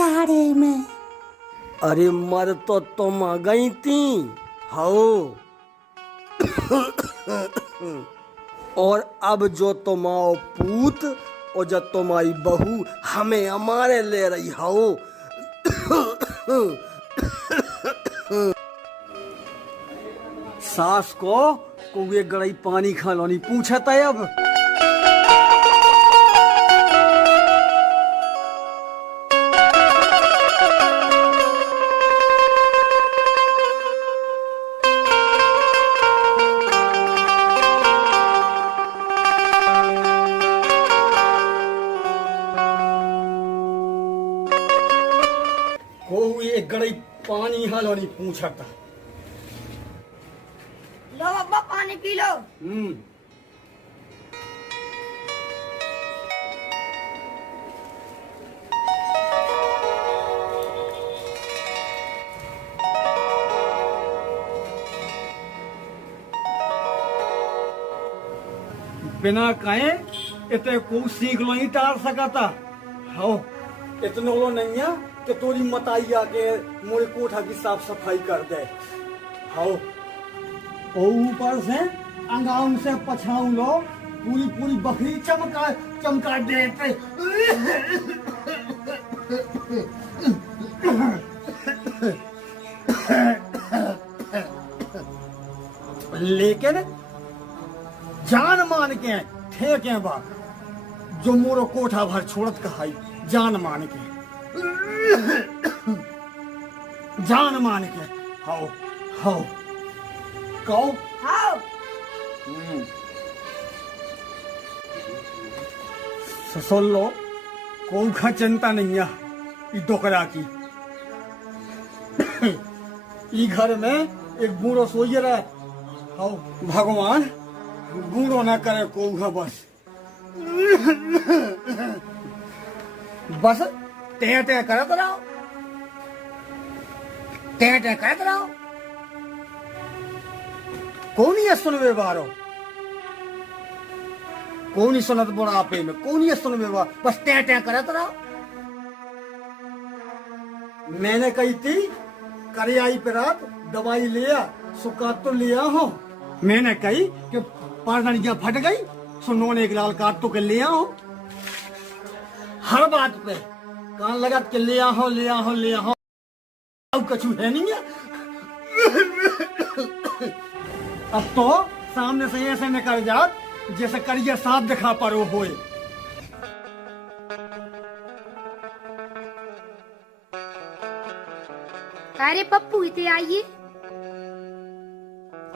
जाड़े में। अरे मर तो तुम आ गई थी हो। और अब जो तुम आओ पूत और जब तुम्हारी बहू हमें हमारे ले रही हो। सास को ये गड़ई पानी खालोनी पूछत है अब। एक गड़ई पानी हालोनी पूछता। लो अब्बा पानी पी लो। बिना कहे इतने को सीख लो ही टार सकता हो। इतने लो नहीं है कि तोरी मताई आके मोरे कोठा की साफ सफाई कर दे हो। और ऊपर से अंगाउं से पछाऊ लो पूरी पूरी बकरी चमका देते। लेकिन जान मान के ठेके बा जो मोरो कोठा भर छोड़त कहाई जान मान के। जान मान के हाओ हाओ कहो हाओ। सुन लो कोई का चिंता नहीं है ई डोकरा की। ई घर में एक बूढ़ो सोइए रहा हाओ। भगवान बूढ़ो ना करे कोई बस। बस टे टे करत रहो टे करत रहो। कौन ही सुनवे बारो कौन ही सुनत बुढ़ापे में कौन ही सुनवे बार बस टे करत रहो। मैंने कही थी करियाई पे रात दवाई लिया सुखा तो लिया हो। मैंने कही कि पारदनिया फट गई सुनो ने एक लाल काट तो के लिया हो। हर बात पे कान लगा के लिया हो लिया हो लिया हो। अब कछु है नहीं है। अब तो सामने से ऐसे निकल जात जैसे करिया साथ दिखा परो होए। अरे पप्पू इते आइए।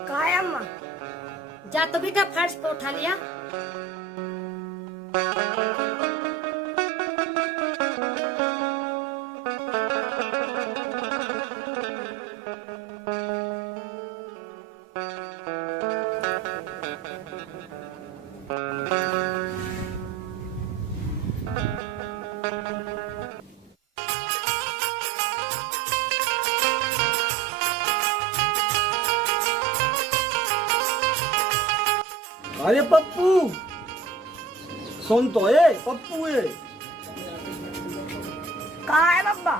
कहा है अम्मा? जा तो बेटा फर्श पे उठा लिया। अरे पप्पू सुन तो है पप्पू है। कहा है बब्बा?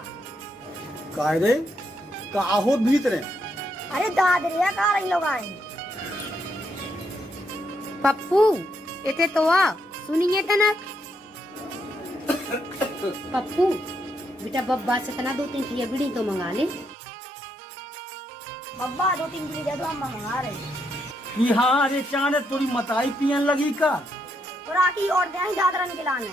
काय रे का आहो भीतरे। अरे दादरिया कहा रही लोग आए। पप्पू इते तो आ सुनिए तनक। पप्पू बेटा बब्बा से तना 2-3 की बीड़ी तो मंगा ले। बब्बा 2-3 की दे दो अम्मा मंगा रहे। कि हाँ अरे चांद थोड़ी मताई पियन लगी का। और आकी और दे दादरा निकलाने।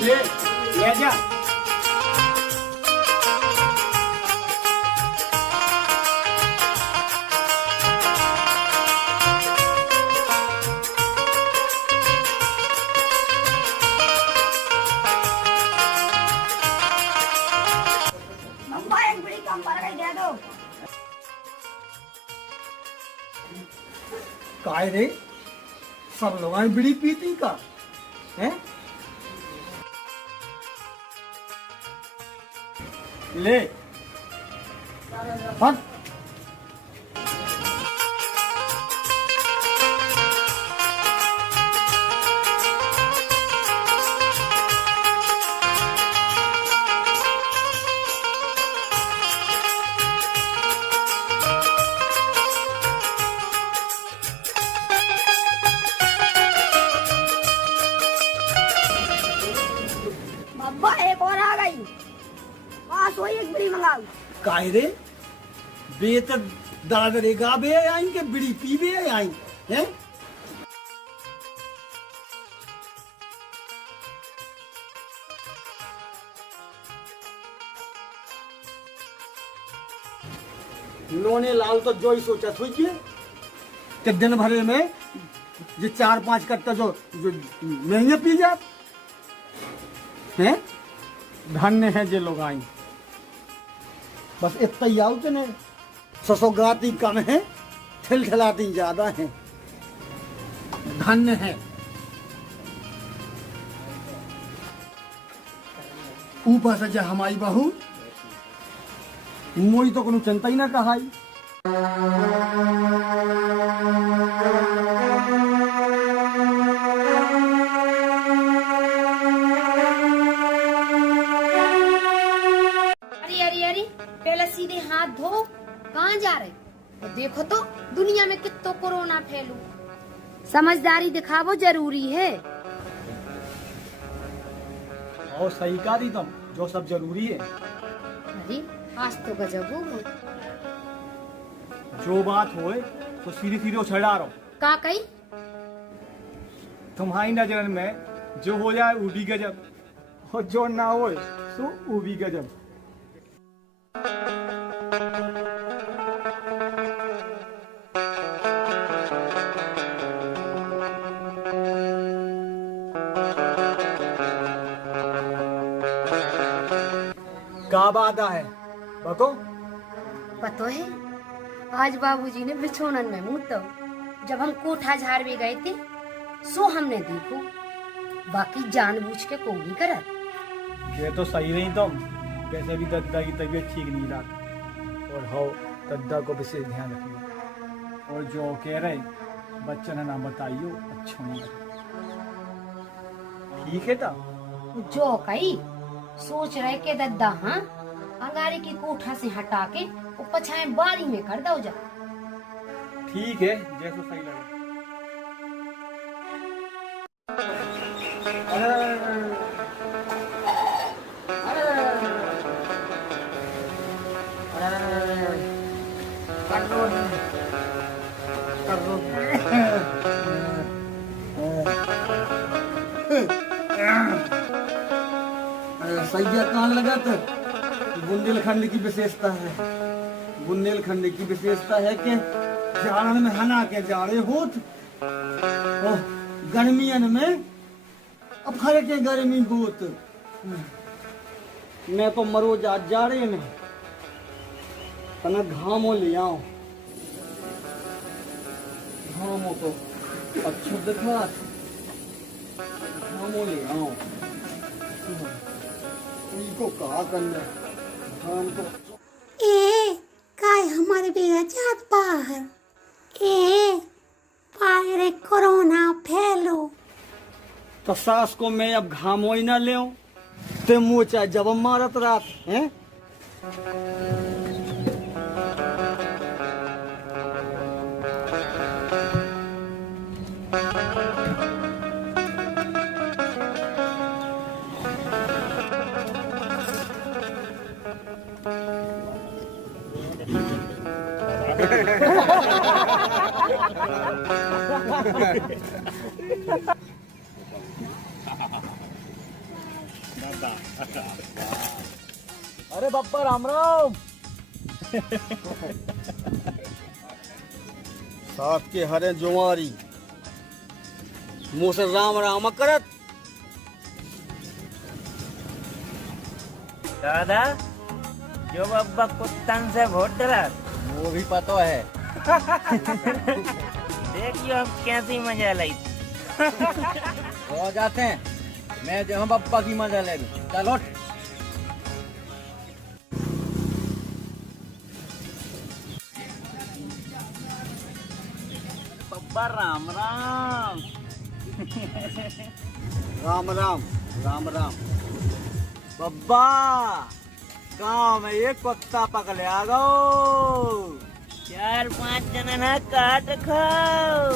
ले जा। बब्बा एक बीड़ी कम पड़ गई दे दो। काय रे सब लोग बीड़ी पीती का है। ले हट। काहे रे बे तो दादरे गाबे आई के बिड़ी पीबे आई हैं? इन्होंने लाल तो जो ही सोचा थी कि दिन भर में ये 4-5 कट्टा जो महंगे पी जात हैं। धन्य है जे लोग आई, बस इतना ही आउट ने ससोगाती कम है, ठिलठिलाती ज्यादा है। धन्य है। ऊपर से जो हमारी बहू मोई तो कोनो चिंता ही ना कहाई। अरे अरे अरे पहले सीधे हाथ धो, कहाँ जा रहे? और देखो तो दुनिया में कितना कोरोना फैलू। समझदारी दिखावो जरूरी है। और सही कहा दी तुम, जो सब जरूरी है। अरे आज तो गजब हो गई। जो बात होए तो सीधे सीधे उछड़ा रहो। का कही? तुम्हारी नजर में जो हो जाए वो भी गजब, और जो ना होए तो वो भी गजब। का बात है बको? पतो है आज बाबूजी ने बिछोनन में मुँह तो जब हम कोठा झाड़ भी गए थे सो हमने देखो, बाकी जानबूझ के को नहीं करा। ये तो सही नहीं तुम, वैसे भी दद्दा की तबीयत ठीक नहीं रहा, और हो दद्दा को विशेष ध्यान रखिए, और जो कह रहे बच्चन ने ना बताइयो अच्छा नहीं लगे। ठीक है ता जो कही सोच रहे के दद्दा हाँ अंगारे की कोठा से हटा के वो पछाए बारी में कर दो जा। ठीक है जैसा सही लगे। सैया कान लगा तो बुंदेलखंड की विशेषता है। बुंदेलखंड की विशेषता है कि जाड़न में हना के जाड़े होत, और गर्मियन में अब खरे के गर्मी बोत। मैं तो मरो जाड़े में तना घामो ले आओ, घामो तो अच्छा दिखा, घामो ले आओ। इनको कहा करना घाम तो ए काय हमारे बेरा जात बाहर ए पायरे कोरोना फैलो। तो सास को मैं अब घामो ही ना ले ते मुँह चाहे जब मारत रात हैं। अरे बप्पा राम राम। साथ के हरे जुआरी मुँह से राम राम करत। दादा जो बब्बा कुत्तन से वोट डरा वो भी पता है। देखियो अब कैसी मजा लाई। हो जाते हैं, मैं जो हम बप्पा की मजा ले लूं। चल उठ। बब्बा राम राम। राम राम राम राम। बब्बा गाँव में एक कुत्ता पकड़े आ गो। 4-5 जनन काट खाओ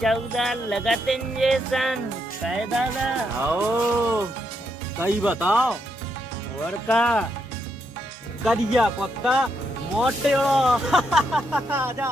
14 लगते इंजेक्शन काय दादा। आओ सही बताओ। और का करिया कुत्ता मोटे जा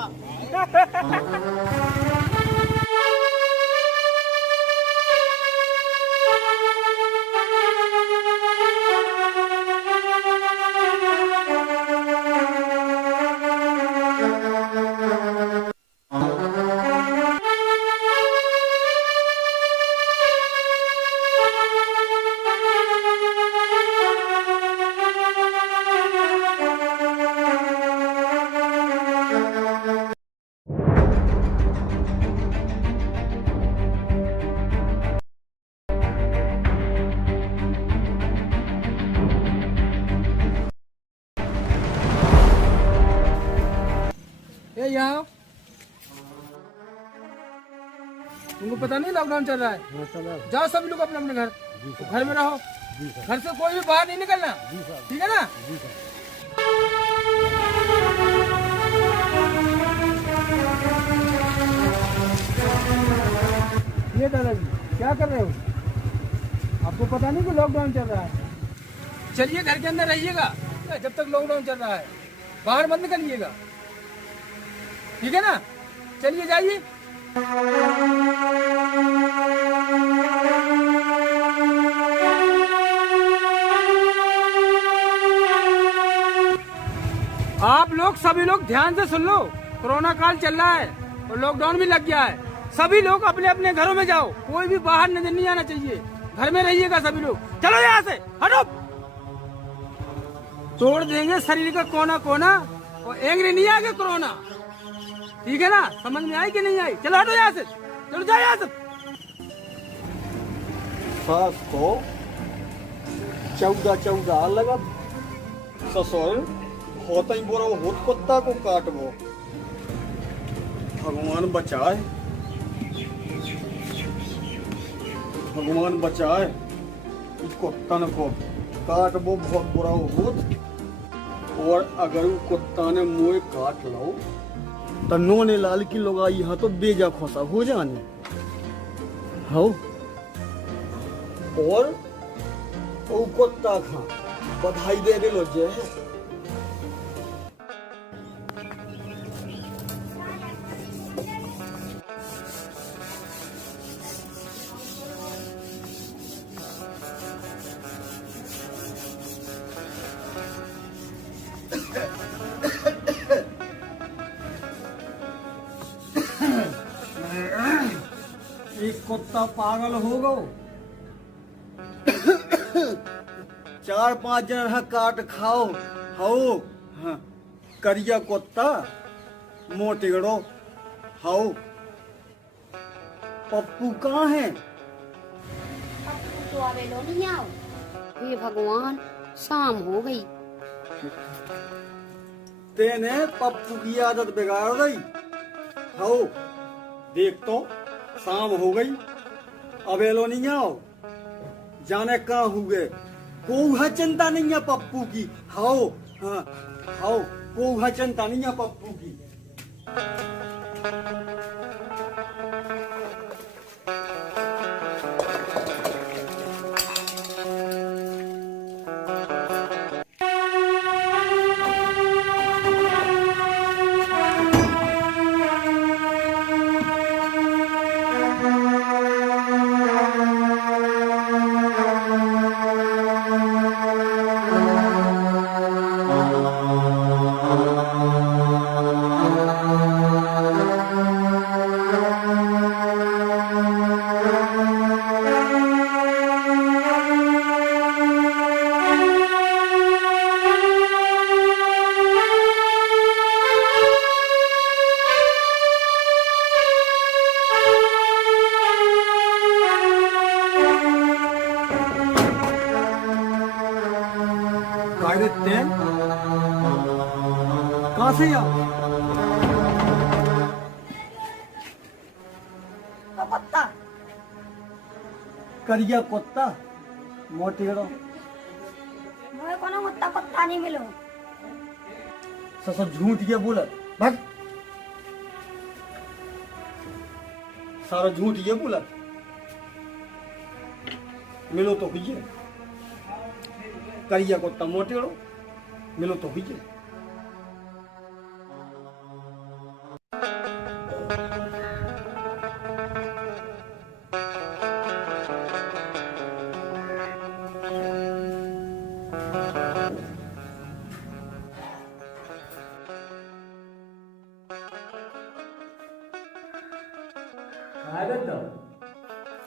ये यहाँ तुमको पता नहीं लॉकडाउन चल रहा है? जाओ सभी लोग अपने अपने घर, घर में रहो, घर से कोई भी बाहर नहीं निकलना, ठीक है ना? ये दादाजी क्या कर रहे हो? आपको पता नहीं कि लॉकडाउन चल रहा है? चलिए घर के अंदर रहिएगा जब तक लॉकडाउन चल रहा है, बाहर मत निकलिएगा, ठीक है ना? चलिए जाइए। आप लोग सभी लोग ध्यान से सुन लो, कोरोना काल चल रहा है और लॉकडाउन भी लग गया है। सभी लोग अपने अपने घरों में जाओ, कोई भी बाहर नजर नहीं आना चाहिए, घर में रहिएगा सभी लोग। चलो यहाँ से हटो, तोड़ देंगे शरीर का कोना कोना और एंग्री नहीं आगे कोरोना, ठीक है ना? समझ में आई कि नहीं आई? चलो हटो यहाँ से, चलो जाओ यहाँ से। सास को 14 लगा ससुर होता ही बोरा होत कुत्ता को काटबो। भगवान बचाए, भगवान बचाए, इस कुत्ता को काटबो बहुत बुरा होत। और अगर वो कुत्ता ने मुँह काट लो तो नोने लाल की लोग यहाँ तो बेजा खोसा हो जाने हो। और वो कुत्ता खा बधाई दे दे लो जे एक कुत्ता पागल हो गो। 4-5 जन काट खाओ हो। हाँ, करिया कुत्ता मोटेड़ो हो। पप्पू कहाँ है? पप्पू तो अवेलो नहीं आओ। हे भगवान, शाम हो गई। तेने पप्पू की आदत बिगाड़ दी हो। देख तो शाम हो गई, अवेलो नहीं आओ, जाने कहाँ हुए। कोई चिंता नहीं है पप्पू की। हाओ हाँ हाओ, कोई चिंता नहीं है पप्पू की। कहाँ से आओ? कुत्ता करिया कुत्ता मोटेड़ो। मुझे कोनो कुत्ता नहीं मिलो। सब झूठ ये बोलत भाग, सारा झूठ ये बोलत। मिलो तो हुई करिया कुत्ता मोटेड़ो। मिलो तो हुई है।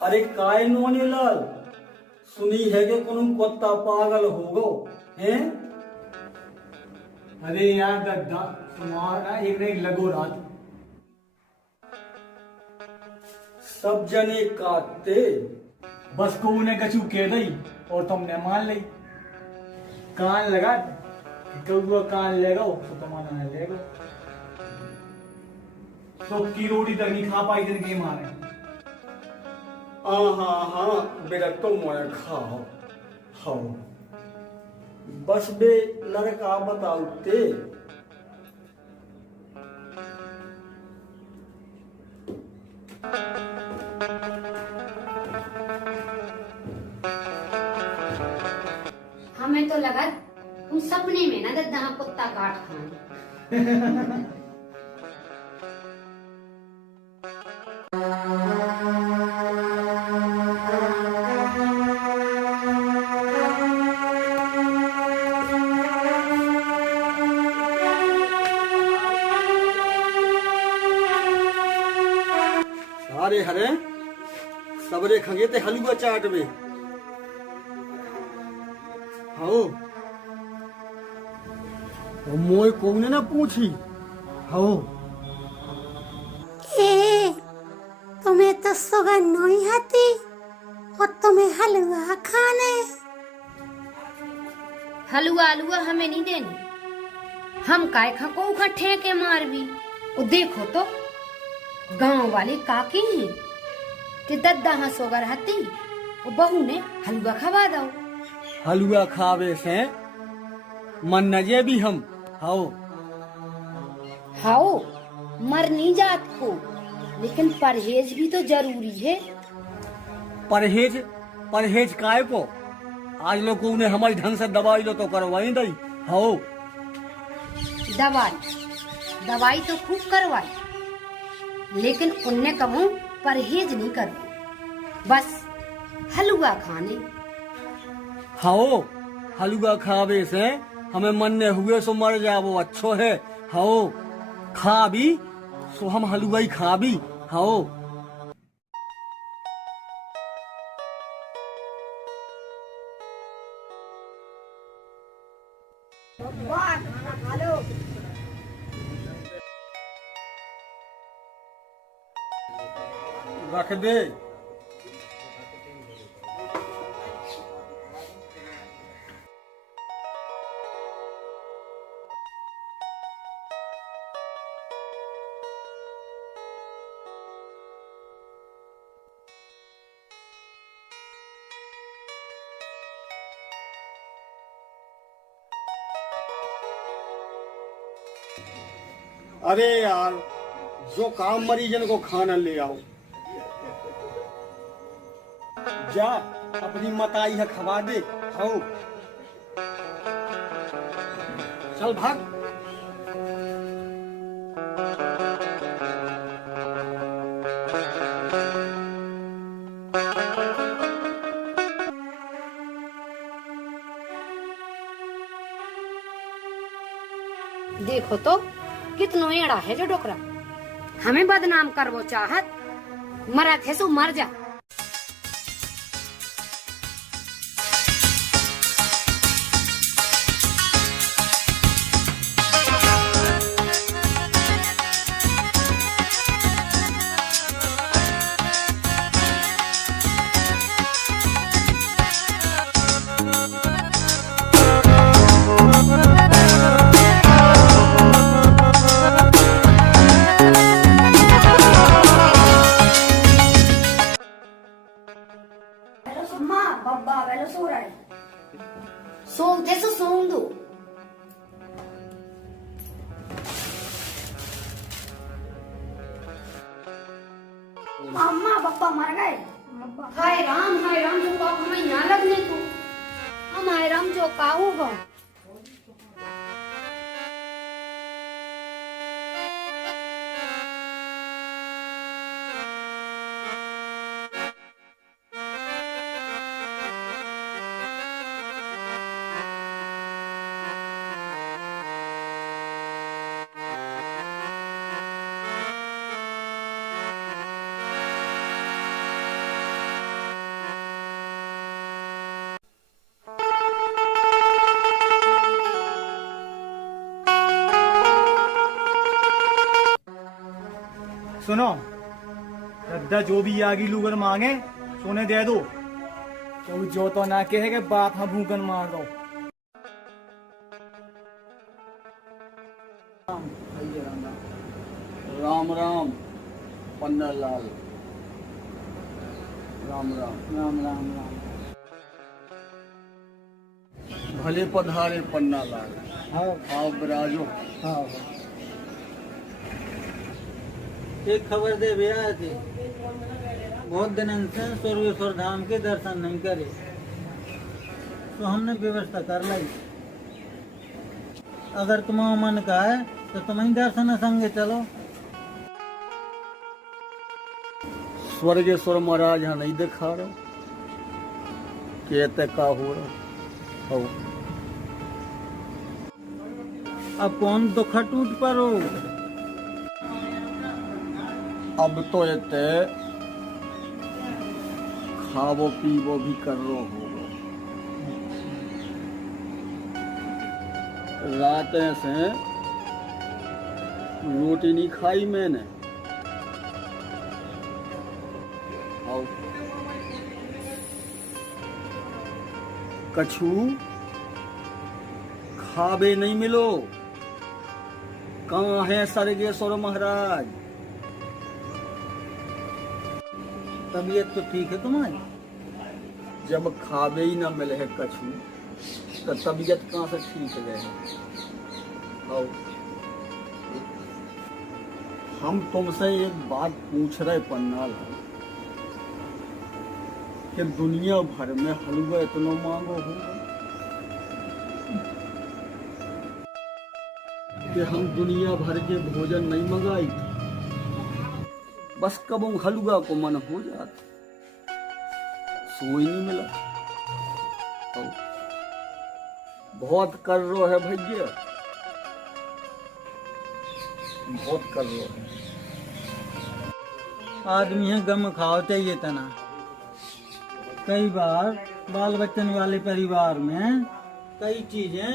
अरे काय नोने लाल सुनी है कि कोनो कुत्ता पागल हो गो हैं? अरे यार दद्दा तुम्हारा एक न एक लगो रात। सब जने काटते बस को उन्हें कछु कह दई और तुमने मान ली। कान लगा कौआ कान ले गो तो तुम्हारा न ले गो। सब की रोटी तक नहीं खा पाई दिन के मारे। हाँ बेटा तो मोए खाओ खाओ बस बे लड़का बताओ ते हमें तो लगा तुम सपने में ना दद्दा कुत्ता काट खाए। सारे हरे सबरे खंगे ते हलवा चाट में हाँ मोए को ने ना पूछी हाँ ए तुम्हें तो सुगंध नहीं आती और तुम्हें हलवा खाने। हलवा हलवा हमें नहीं देनी। हम काय खा को खा ठेके मार भी। वो देखो तो गांव वाली काकी ही कि दद्दा हाँ सोगर हती वो बहू ने हलवा खवा दो। हलवा खावे से मन नजे भी हम हाओ हाओ मर नहीं जात को लेकिन परहेज भी तो जरूरी है। परहेज परहेज काय को आज लोगों ने हमारी ढंग से दवाई लो तो करवाई दई हाओ दवाई तो खूब करवाई लेकिन उनने कहूँ परहेज नहीं करो बस हलवा खाने। हाओ हलवा खावे से हमें मन ने हुए सो मर जावो अच्छो है हाओ खा भी सो हम हलवा ही खा भी हाओ रख दे। अरे यार जो काम मरीजन को खाना ले आओ जा अपनी मताई है खवा दे खाओ चल भाग। देखो तो कितनो एड़ा है जो डोकरा हमें बदनाम करवो चाहत मरा थे सो मर जा। बब्बा वेलो सो रहा है। सोते सो सोऊं दो। अम्मा बब्बा मर गए। हाय राम जो पाप हमें यहाँ लगने को हम हाय राम जो काहू गो सुनो, दद्दा जो भी आगी लूगन मांगे सोने दे दो। तो जो तो ना कहे कि बाप हम भूकन मार दो। राम राम पन्ना लाल। राम राम राम राम राम। भले पधारे पन्ना लाल। हाँ आओ बिराजो। हाँ। एक खबर दे भैया थी, बहुत दिन से स्वर्गेश्वर धाम के दर्शन नहीं करे, तो हमने व्यवस्था कर लाई। अगर तुम्हारा मन का है तो तुम ही दर्शन संगे चलो। स्वर्गेश्वर महाराज यहाँ नहीं दिखा रहे, कहते का हो रहा हो। अब कौन दुख टूट पड़ो। अब तो ये खावो पीवो भी कर रो होगा। रात से रोटी नहीं खाई मैंने। आओ कछू खाबे नहीं मिलो। कहाँ है स्वर्गेश्वर महाराज? तबीयत तो ठीक है तुम्हारी? जब खाबे ही ना मिले है कछू तो तबीयत कहाँ से ठीक रहे। आओ हम तुमसे एक बात पूछ रहे पन्ना लाल, कि दुनिया भर में हलवा इतना मांगो होगा कि हम दुनिया भर के भोजन नहीं मंगाई, बस कब हलवा को मन हो जाता, सोई नहीं मिला। तो बहुत कर रो है भैया, बहुत कर रो है। आदमी है गम खाओ चाहिए तना। कई बार बाल बच्चन वाले परिवार में कई चीजें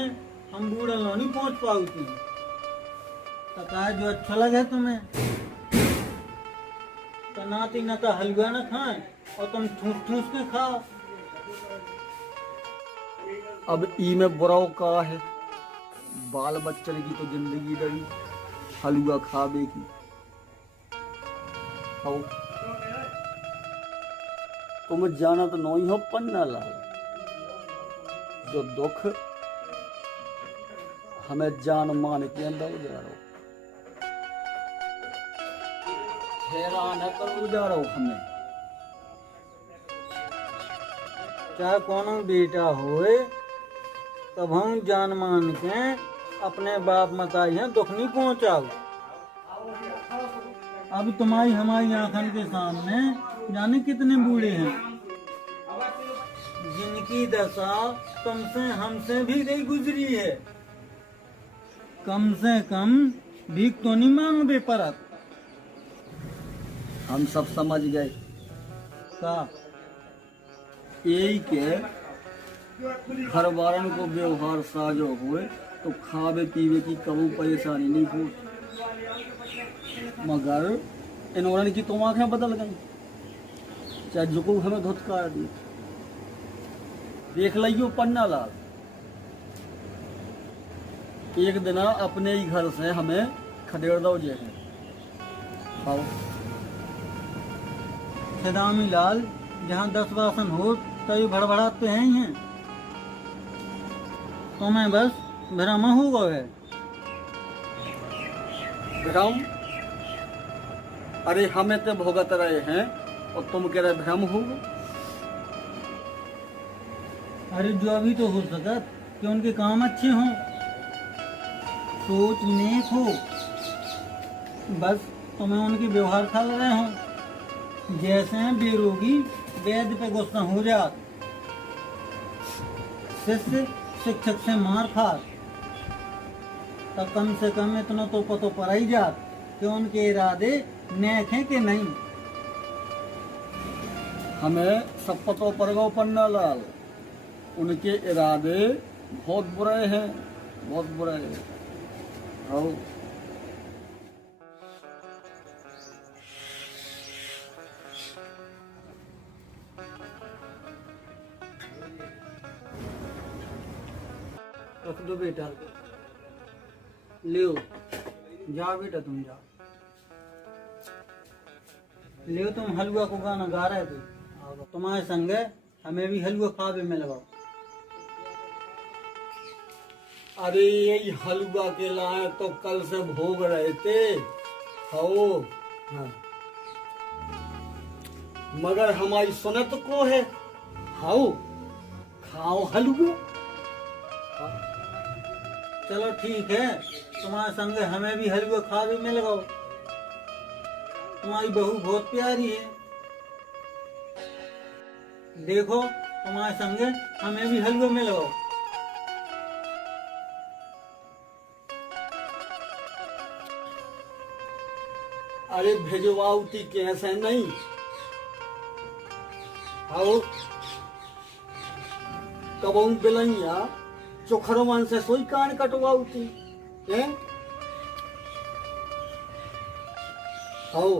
हम बूढ़े लोग नहीं पहुंच पाती। पता जो अच्छा लगे तुम्हें तो नाती न तो हलवा न खाएं और तुम ठूस ठूस के खाओ। अब ई में बुराव का है, बाल बच्चन की तो जिंदगी डरी हलवा खाबे की। आओ तुम जाना तो नहीं हो पन्ना लाल, जो दुख हमें जान मान के अंदर उजारो, हैरान है कर उजारो हमें। चाहे कोनो बेटा होए तब हम जान मान के अपने बाप मताई हैं दुख नहीं पहुंचाओ। अब तुम्हारी हमारी आंखन के सामने जाने कितने बूढ़े हैं जिनकी दशा तुमसे हमसे भी नहीं गुजरी है। कम से कम भीख तो नहीं मांग बे परत। हम सब समझ गए का यही के घर वालन को व्यवहार साजो हुए तो खावे पीवे की कबू परेशानी नहीं हो, मगर इन्होंने की तो आंखें बदल गई, चाहे जुकू हमें धुतकार दी। देख लियो पन्ना लाल, एक दिन अपने ही घर से हमें खदेड़ दो जे है। आओ सदामी लाल, जहाँ 10 वासन हो तभी भड़बड़ाते हैं ही हैं। तुम्हें बस भ्रम हो गए। भ्रम? अरे हमें तो भोगत रहे हैं और तुम कह रहे भ्रम होगा। अरे जो अभी तो हो सकत कि उनके काम अच्छे हों, सोच नेक हो, बस तुम्हें उनके व्यवहार खा रहे हों। जैसे हैं बेरोगी वैद्य पे गुस्सा हो जात, शिष्य शिक्षक से मार खा, तब कम से कम इतना तो पतो पर ही जात कि उनके इरादे नेक हैं कि नहीं। हमें सब पतो पर गो पन्ना लाल, उनके इरादे बहुत बुरे हैं, बहुत बुरे हैं। आओ रख दो बेटा, ले जाओ बेटा तुम जाओ। ले तुम हलवा को गाना गा रहे थे, तुम्हारे संग हमें भी हलवा खावे में लगाओ। अरे यही हलवा के लाए तो कल से भोग रहे थे हो। हाँ। मगर हमारी सुनत को है, हाओ खाओ हलवा। चलो ठीक है, तुम्हारे संग हमें भी हलवा खावे में लगाओ। तुम्हारी बहू बहुत प्यारी है, देखो तुम्हारे संग हमें भी हलवा में लगाओ। अरे भेजवाऊती कैसे नहीं, आओ कबू बिलैया चोखरवन से सोई कान कटवाऊती है। आओ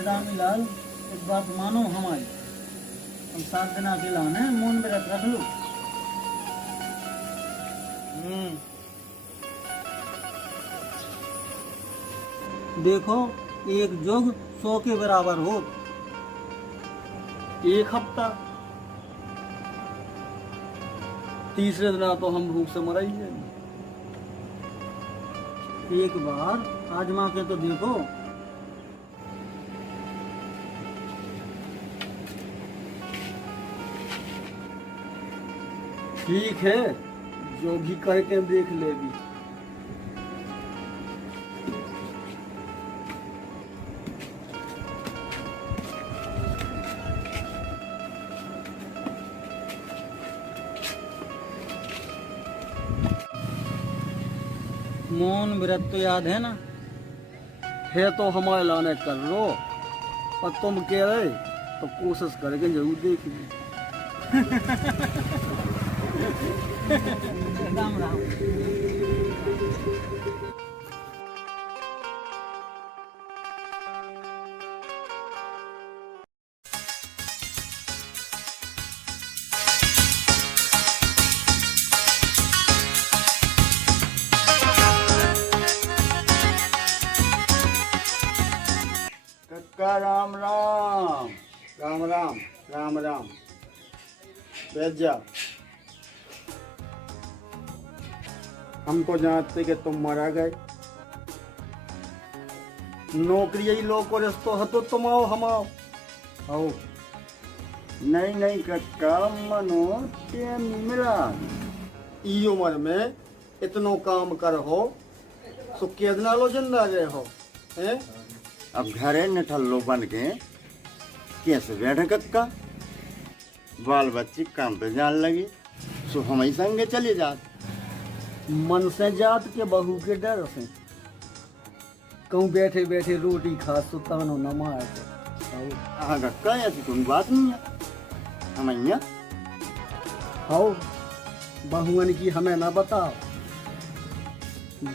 रामीलाल, एक बात मानो हमारी, हम 7 दिन के लाने मौन व्रत रख लो। देखो एक जोग 100 के बराबर हो। एक हफ्ता, तीसरे दिन तो हम भूख से मर ही जाएंगे। एक बार आजमा के तो देखो। ठीक है, जो भी करके देख लेगी। मौन व्रत तो याद है ना? है तो हमारे लाने कर लो, और तुम कह रहे तो कोशिश करके जरूर देखिए। राम राम। कक्का राम राम। राम राम राम राम। बैठ जा। हम तो जानते कि तुम मारा गए, नौकरी यही लोग को रिश्तो है तो तुम आओ हम आओ। आओ। नहीं नहीं कक्का, मनो टाइम नहीं मिला। ई उम्र में इतनो काम कर हो तो कितना लो जिंदा रहे हो हैं? अब घरे निठल्लो बन के कैसे बैठे कक्का? बाल बच्ची काम पे जान लगी, सो हम ही संगे चले जाते। मन से जात के बहू के डर से कहूँ बैठे बैठे रोटी खा सुतानो न मार के। हाँ कक्का, ऐसी कोई बात नहीं है। हम यहाँ आओ, बहुअन की हमें ना बताओ,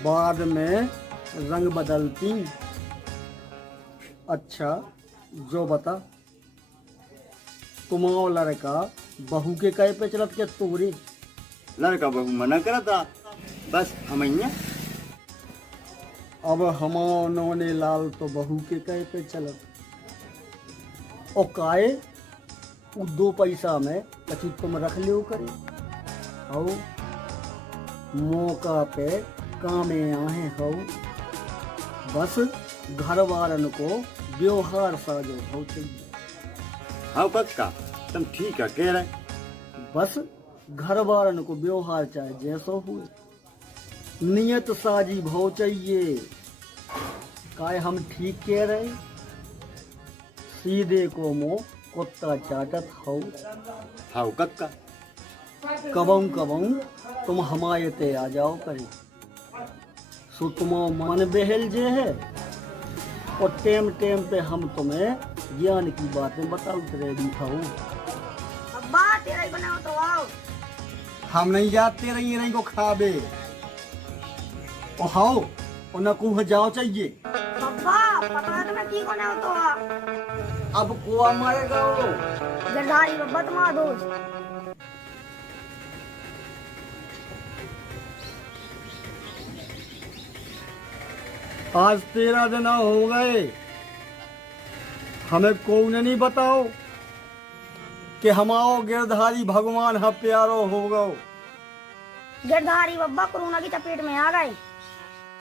बाद में रंग बदलती। अच्छा जो बता, तुम्हारा लड़का बहू के कहे पे चलत के तोरे? लड़का बहू मना करा था, बस हम यहाँ। अब हमारो ने लाल तो बहू के कहे पे चलत, और काए उ 2 पैसा में कछु तुम रख लियो करे। हो मौका पे कामे आए हो, बस घर वारन को व्यवहार साजो हो चाहिए। हाँ कक्का, तुम ठीक है कह रहे। बस घर वारन को व्यवहार चाहे जैसो हुए, नियत साजी भाव चाहिए। काय हम ठीक कह रहे? सीधे को मुँह कुत्ता चाटत हो। हाँ कक्का, कबम कबम तुम हमारे ते आ जाओ करे, सो तुम मन बहल जे है और टेम टेम पे हम तुम्हें ज्ञान की बातें बताते रहे दिखाओ। अब्बा तेरा ही बनाओ तो आओ। हम नहीं जाते रही रही को खाबे ओ हाओ और न कुह जाओ चाहिए। अब्बा पता है तुम्हें ठीक बनाओ तो आओ। अब कुआ मारेगा वो। जरदारी बब्बा तुम्हारा दोस्त। आज 13 दिन हो गए, हमें कौन नहीं बताओ कि हमारो गिरधारी भगवान हा प्यारो हो गो। गिरधारी बब्बा कोरोना की चपेट में आ गए।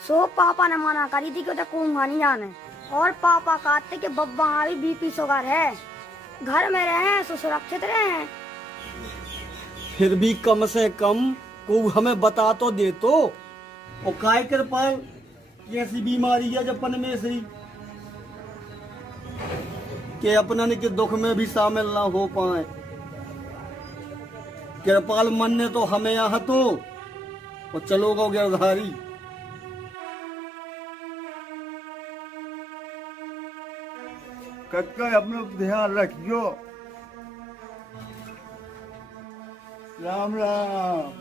सो पापा ने मना करी थी कि कुंभा नहीं जाने, और पापा कहते कि बब्बा अभी बीपी शुगर है, घर में रहे तो सुरक्षित रहे। फिर भी कम से कम को हमें बता तो दे तो। और काय कर पाए कैसी बीमारी है जब अपन में से के अपनन के दुख में भी शामिल ना हो पाए। कृपाल मन ने तो हमें यहाँ तो और चलो गो गिरधारी। कक्का अपना ध्यान रखियो। राम राम।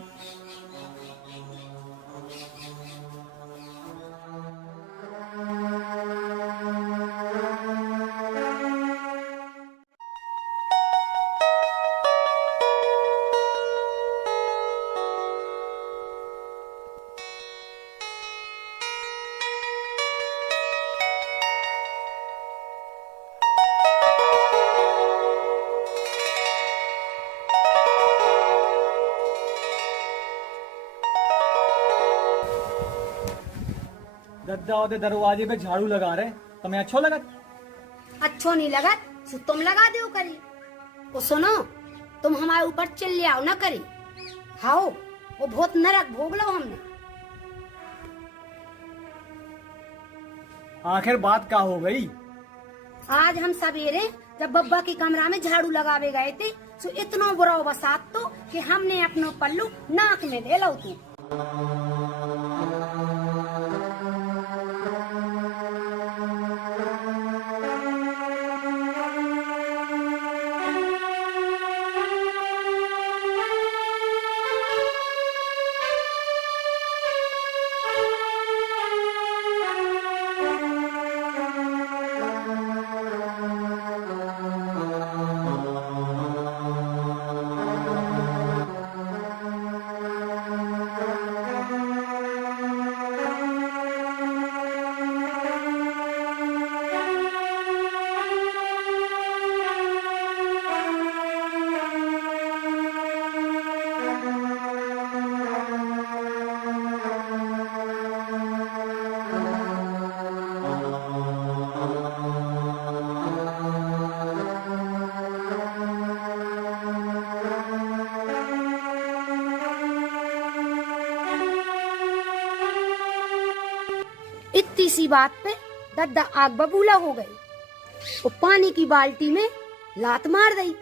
दद्दा ओदे दरवाजे पे झाड़ू लगा रहे, तुम्हें अच्छो लगा? अच्छो नहीं लगा तो तुम लगा दो करी। वो सुनो, तुम हमारे ऊपर चिल्ले आओ ना करी। हाओ वो बहुत नरक भोग लो हमने। आखिर बात का हो गई? आज हम सवेरे जब बब्बा के कमरा में झाड़ू लगावे गए थे तो इतना बुरा बसात तो कि हमने अपनो पल्लू नाक में ले लो तू। इतनी सी बात पे दद्दा आग बबूला हो गई। वो पानी की बाल्टी में लात मार दी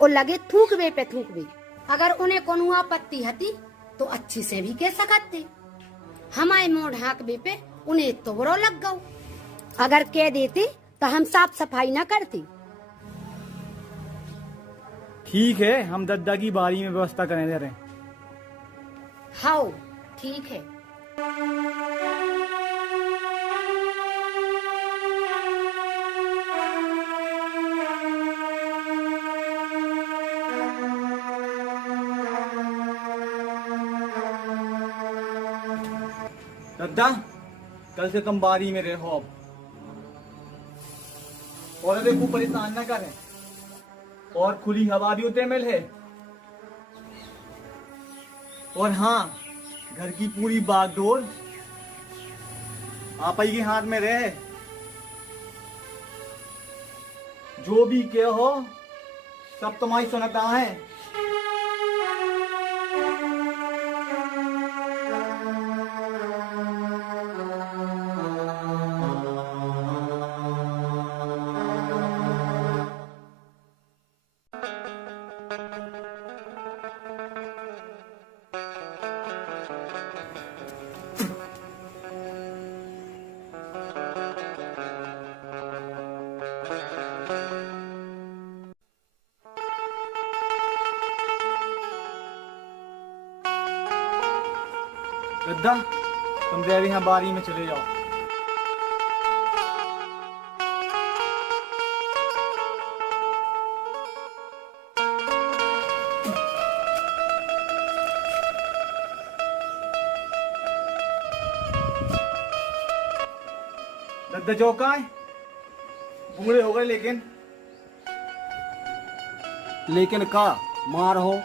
और लगे थूकवे पे थूकवे। अगर उन्हें कोनो आपत्ति हती तो अच्छी से भी कह सकते। हमारे मुंह ढाकवे पे उन्हें तो बुरा लग गौ। अगर कह देते तो हम साफ सफाई न करते। ठीक है, हम दद्दा की बारी में व्यवस्था करने दे रहे हैं। हाओ ठीक है। दद्दा कल से तुम बारी में रहो अब, और देखो परेशान न करें, और खुली हवा भी उतने मिल है। और हाँ, घर की पूरी बागडोर आप ही के हाथ में रहे। जो भी कहो सब तुम्हारी सुनता है। रद्दा तुम दे यहाँ बारी में चले जाओ। रद्दा जो का है बूढ़े हो गए लेकिन का मारो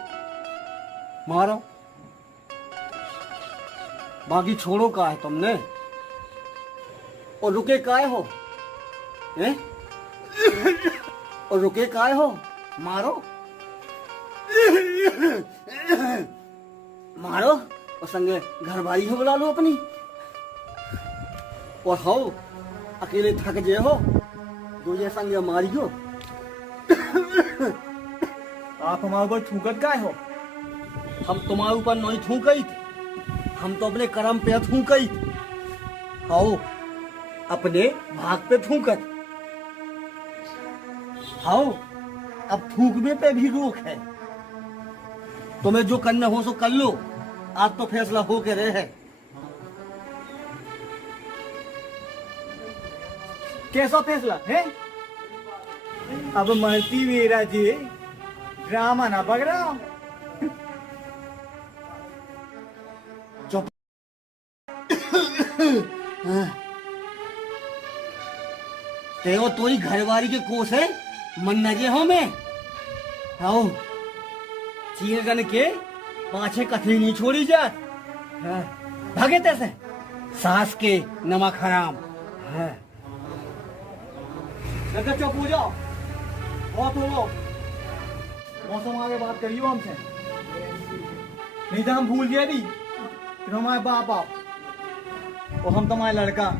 मारो बाकी छोड़ो का है तुमने और रुके काहे हो हैं? और रुके काहे हो मारो मारो और संगे घर वाली हो बुला लो अपनी और हो अकेले थक जे हो तो ये संगे मारियो। आप हमारे ऊपर थूकत काहे हो? हम तुम्हारे ऊपर नहीं थूकई थे, हम तो अपने कर्म पे थूकई थे। आओ अपने भाग पे थूकत आओ अब थूकने पे भी रोक है। तुम्हें जो करना हो सो कर लो, आज तो फैसला हो के रहे है। कैसा फैसला है? अब महती मेरा जी ड्रामा ना पक रहा हूं। चुप तेरे तोरी घरवारी के कोस है मन नजे हो में आओ चीरगन के पाछे कथी नहीं छोड़ी जात भागे तैसे सास के नमक हराम है। चुप हो जाओ बहुत हो मौसम आगे बात करियो हमसे, नहीं तो हम भूल गए भी फिर हमारे बाप आप और हम तुम्हारे लड़का।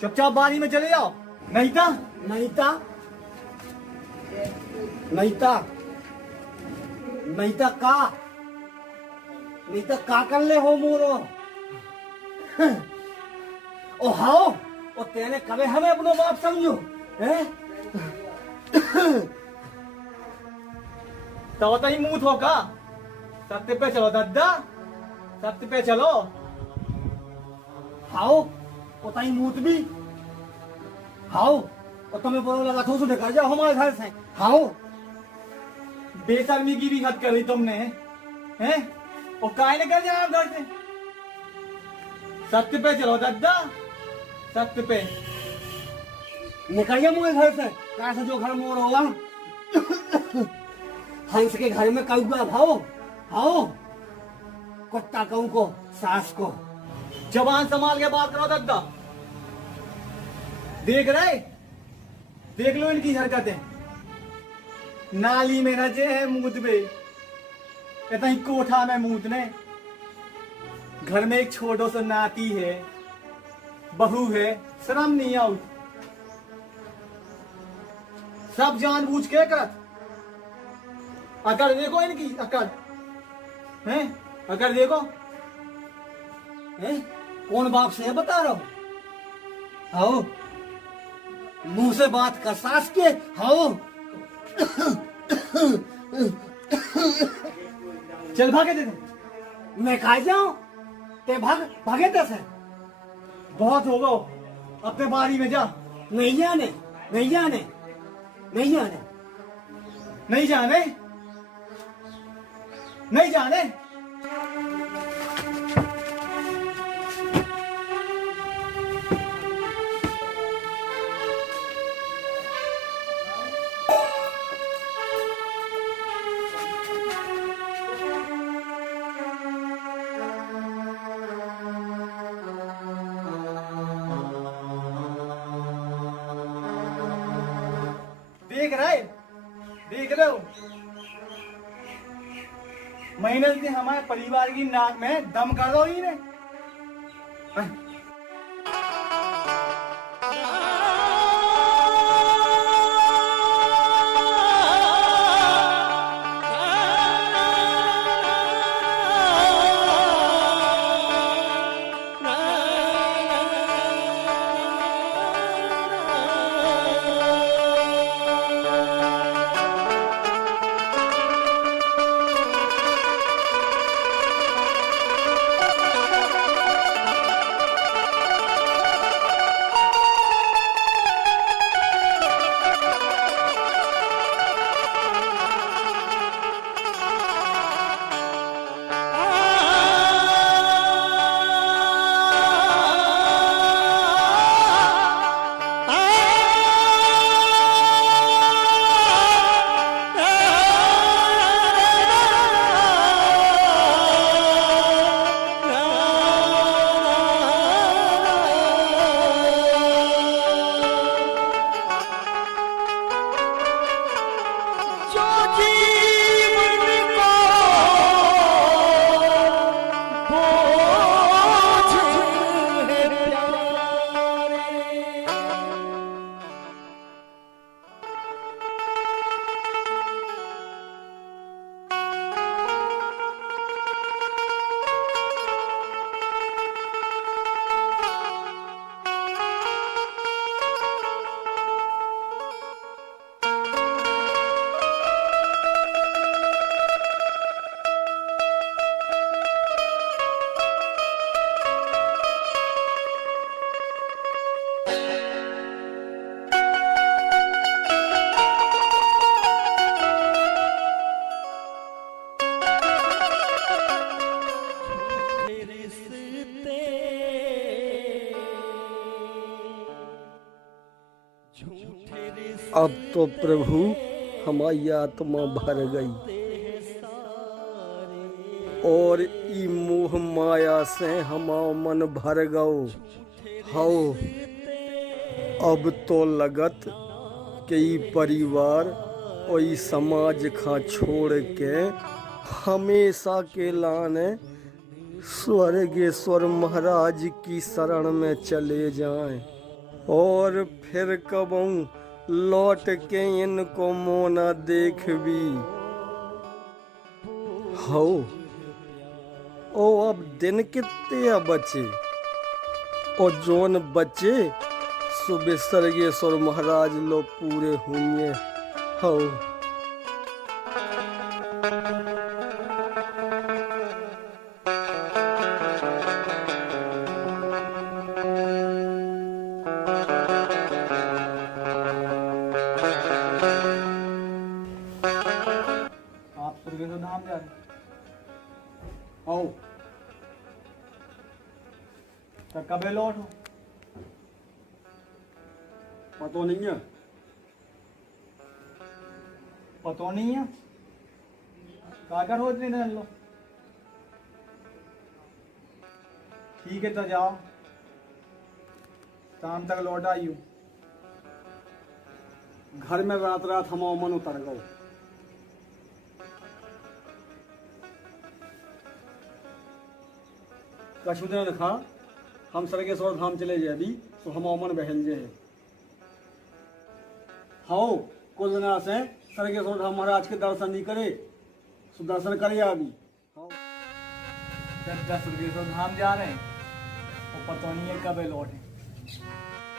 चुपचाप बारी में चले जाओ नहीं था नहीं था नहीं था नहीं था का नहीं तो का कर ले हो मोरो ओ हाओ और तेरे कभी हमें अपनो बाप समझो है तो ही मुंह थोका सत्य पे चलो दादा सत्य पे चलो हाओ ही मूत भी हाओ और तुम्हें बोलो लगा थोसू निकल जाओ हमारे घर से हाओ बेशर्मी की भी हद करी तुमने हैं और काय निकल जाए घर से। सत्य पे चलो दादा सत्य पे निकलिए मुझे घर से कहा से जो घर मोर होगा हंस के घर में कऊगा भाओ हाओ कुत्ता कहूं को सास को जबान संभाल के बात करो दादा। देख रहे देख लो इनकी हरकतें नाली में नचे है मूत पे कहता ही कोठा में मूतने घर में एक छोटो सा नाती है बहू है शर्म नहीं आऊ सब जानबूझ के करत अकड़ देखो इनकी अकड़ है अकड़ देखो है कौन बाप से है बता रहा हूं आओ मुंह से बात कर सास के आओ चल भागे दे मैं खा जाऊं ते भागे दे बहुत होगा अपने बारी में जा नहीं जाने नहीं जाने नहीं जाने नहीं जाने नहीं जाने देख रहे हो महीने से हमारे परिवार की नाक में दम कर दो ही ने अब तो प्रभु हमारी आत्मा भर गई और ई मोह माया से हमारा मन भर गओ। हो अब तो लगत कि ई परिवार और ई समाज खा छोड़ के हमेशा के लाने स्वर्गेश्वर महाराज की शरण में चले जाएं और फिर कबहू लौट के इनको मोना देख भी। हो ओ अब दिन कितने बचे और जोन बचे सुबह स्वर्गेश्वर महाराज लोग पूरे हुए। हो आप स्वर्गेश्वर धाम जा रहे आओ तो कब लौटो? पता नहीं है। पता नहीं है कागर हो दिन लो। ठीक है तो जाओ, शाम तक लौट आइयो। घर में रात रात हमारा मन उतर गओ। कछु दिन खा हम स्वर्गेश्वर धाम चले जाए अभी तो हमारा मन बहल जाए। हाँ कुछ दिन से स्वर्गेश्वर धाम महाराज के दर्शन नहीं करे तो दर्शन करे अभी। जब स्वर्गेश्वर धाम जा रहे हैं वो पता नहीं है कब लौटे।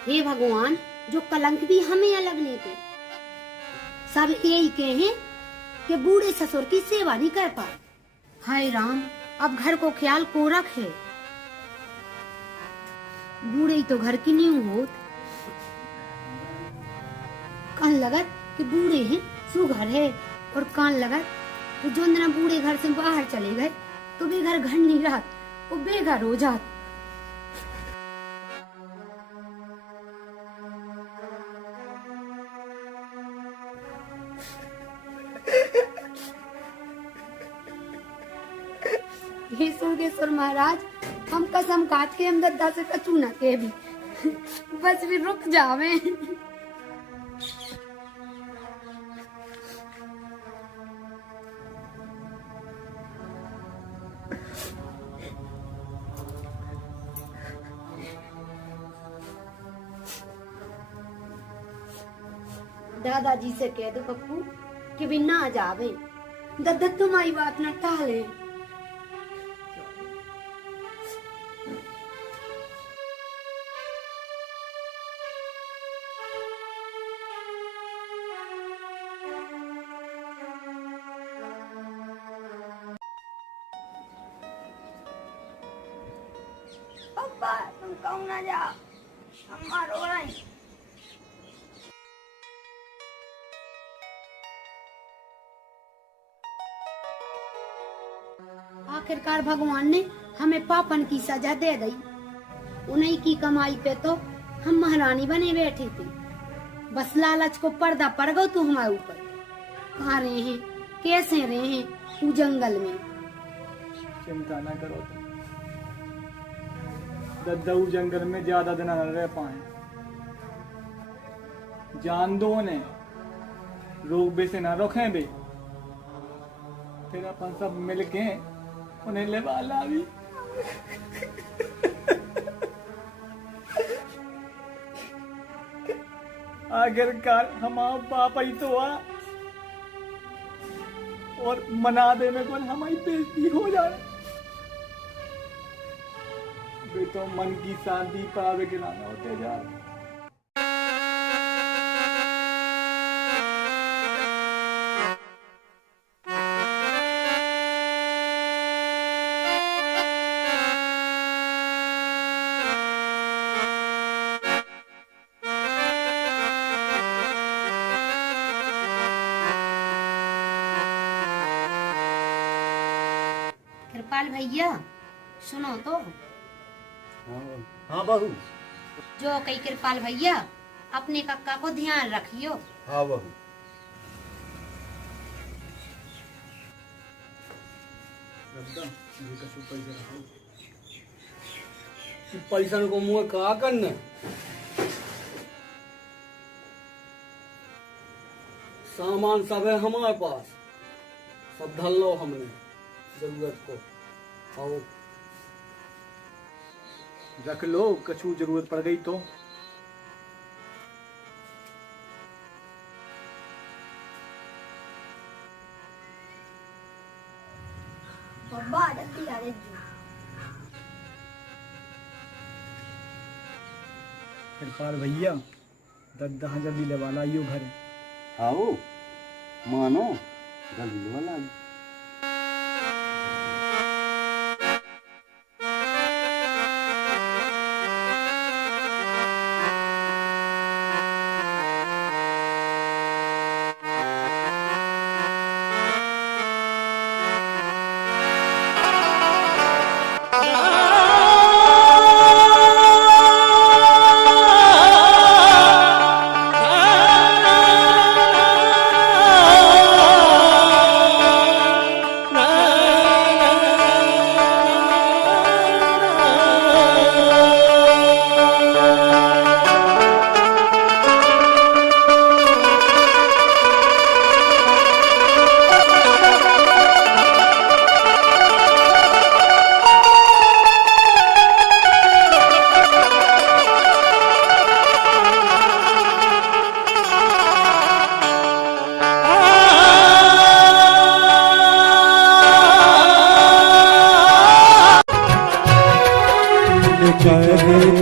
हे भगवान, जो कलंक भी हमें अलग नहीं थे, सब यही कहे कि बूढ़े ससुर की सेवा नहीं कर पाए। हाय राम, अब घर को ख्याल को रखे। बूढ़े ही तो घर की नींव हो। कान लगत कि बूढ़े हैं सो घर है, और कान लगत कि जो दिन बूढ़े घर से बाहर चले गए तो बेघर घर नहीं रहा, वो बेघर हो जात। हे स्वर्गेश्वर महाराज, हम कसम काट के हम दद्दा से कचू न के भी बस भी रुक जावे। दादाजी से कह दो पप्पू कि भी ना जावे, दद्दा तुम्हारी बात न टाले। पापा तुम कहूँ ना जा, अम्मा रो रही। आखिरकार भगवान ने हमें पापन की सजा दे दी। उन्हीं की कमाई पे तो हम महारानी बने बैठे थे। बस लालच को पर्दा पड़ गो तो हमारे ऊपर। कहाँ रहे हैं, कैसे रहे हैं वो जंगल में। चिंता न करो तुम, दद्दा जंगल में ज्यादा दिन न रह पाए। जान दो ने रोग बे से न रोके बे, फिर अपन सब मिल के उन्हें ले वाला भी। आखिरकार हमारा पापा ही तो आ, और मना दे में कौन हमारी बेइज्जती हो जाए। वे तो मन की शांति पावे के लाना होते जा। कृपाल भैया सुनो तो। हाँ बहू। जो कई कृपाल भैया अपने कक्का को ध्यान रखियो। हाँ बहू। पैसा को मुँह कहा करने सामान सब है हमारे पास, सब धर लो हमने जरूरत को। आओ रख लो, कछु जरूरत पड़ गई तो। बब्बा जल्दी आ जाइए। कृपाल भैया दद्दा जल्दी ले वाला आइयो घर। आओ मानो जल्दी वाला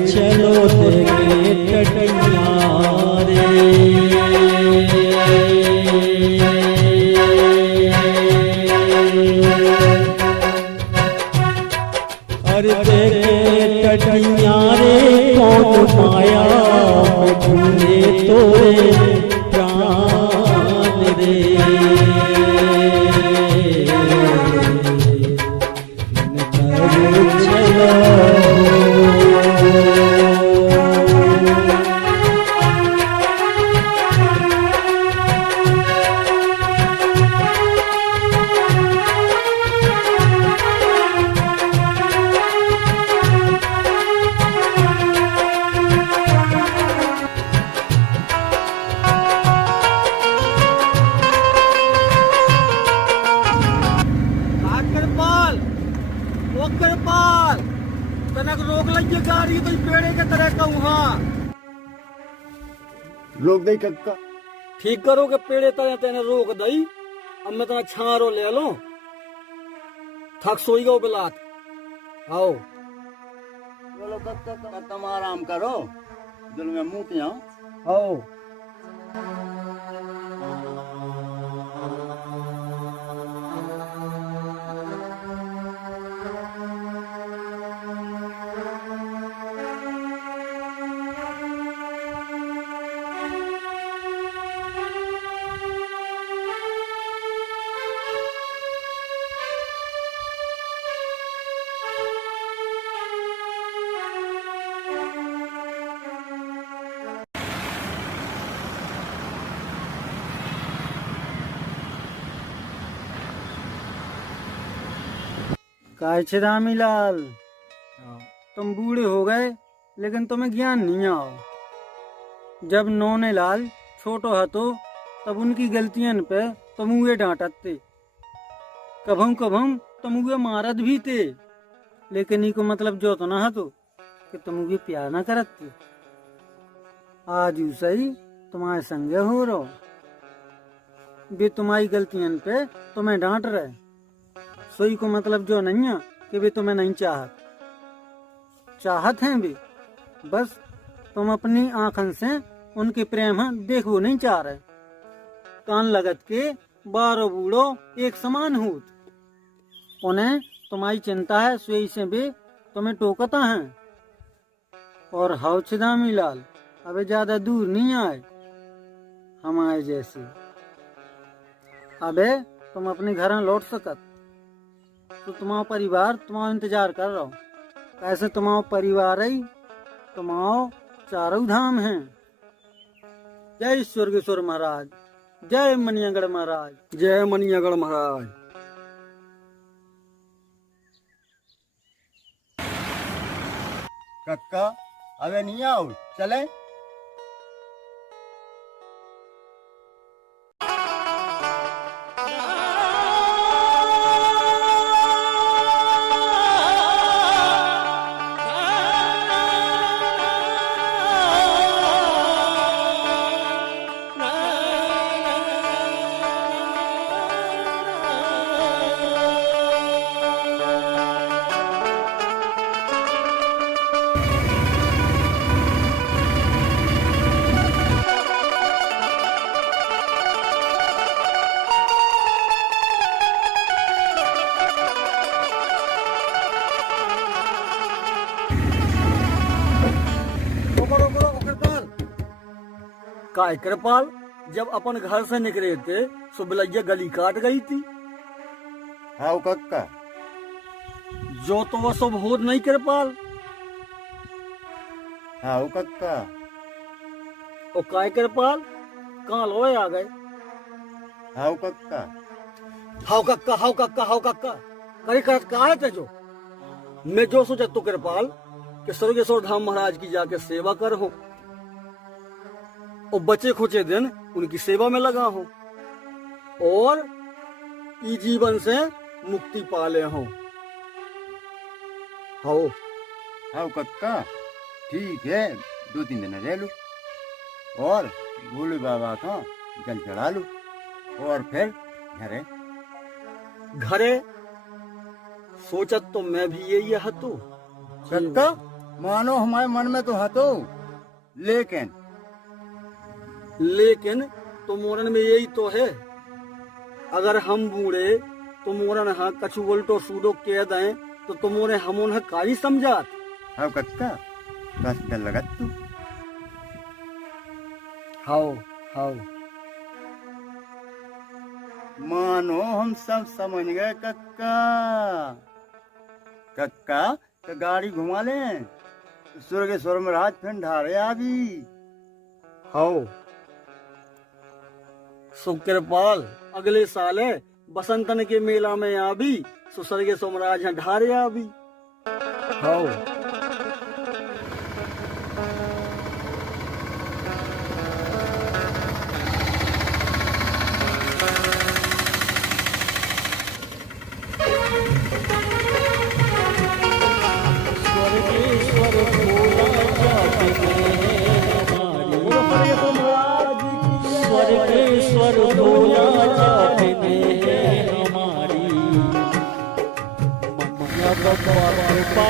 चलो देखे टटिया रे। अरे देखे टटिया रे कौन माया में ढूंढे तोरे प्राण रे। कृपाल, ओ कृपाल, तनक रोक लइए गाड़ी तो पेड़े के तरह का वहाँ रोक दे कक्का। ठीक करो के पेड़े तरह तेने रोक दई। अब मैं तना छारो ले लो, थक सोई गो बिलात। आओ चलो कक्का तुम आराम करो, दिल में मुँह पिया। आओ काय रामी लाल, तुम बूढ़े हो गए लेकिन तुम्हें ज्ञान नहीं आओ। जब नौने लाल छोटो हतो तब उनकी गलतियां पे तुम उए डांटते, कभम कभम तुम उए मारत भी थे, लेकिन इको मतलब जो तो ना हतो कि तुम उए प्यार ना करते। आज यू सही तुम्हारे संगे हो रहो, वे तुम्हारी गलतियां पे तुम्हें डांट रहे। सोई को मतलब जो नहीं है कि वे तुम्हें नहीं चाहत हैं वे, बस तुम अपनी आंखन से उनके प्रेम देखो नहीं चाह रहे। कान लगत के बारो बूढ़ो एक समान होत, उन्हें तुम्हारी चिंता है, सोई से वे तुम्हें टोकता हैं। और हौचदामी लाल अबे ज्यादा दूर नहीं आए हमारे जैसे। अबे तुम अपने घर लौट सकत तो तुम्हारा परिवार तुम्हारा इंतजार कर रहा हो। कैसे तुम्हारा परिवार ही तुम्हारा चारों धाम हैं, जय स्वर्गेश्वर महाराज, जय मनियागढ़ महाराज। जय मनियागढ़ महाराज। कक्का अबे नहीं आओ, चले। काय कृपाल, जब अपन घर से निकले थे तो बिलैया गली काट गई थी। हाँ कक्का। जो तो वह सब हो नहीं कृपाल। हाँ कक्का। और काय कृपाल, कहाँ लोए आ गए। हाँ कक्का। हाउ कक्का, हाउ कक्का, हाउ कक्का करे कर कहा थे जो मैं जो सोचा तो कृपाल कि स्वर्गेश्वर धाम महाराज की जाके सेवा कर हो और बचे खुचे दिन उनकी सेवा में लगा हो और ई जीवन से मुक्ति पाले हो। हो हाँ कक्का, ठीक है, 2-3 दिन रह लो और भोले बाबा का जल चढ़ा लो और फिर घरे सोचत तो मैं भी यही हतो कक्का। मानो हमारे मन में तो हतो, लेकिन तो मोरन में यही तो है। अगर हम बूढ़े तो मोरन हाँ कछु उल्टो सूदो कह दें तो तुमोने हम उन्हें कारी समझात। हाँ कक्का, बस डर लगत तू। हाउ हाउ मानो हम सब समझ गए कक्का। कक्का तो गाड़ी घुमा ले, स्वर्गेश्वर महाराज फिर ढारे आवी। हाउ सुकृपाल, अगले साल है बसंतन के मेला में आवी सो स्वर्गेश्वर महाराज ढारे आवी। हाउ स्वर्गेश्वर भोला जाने हमारी मनिया बाबा कृपा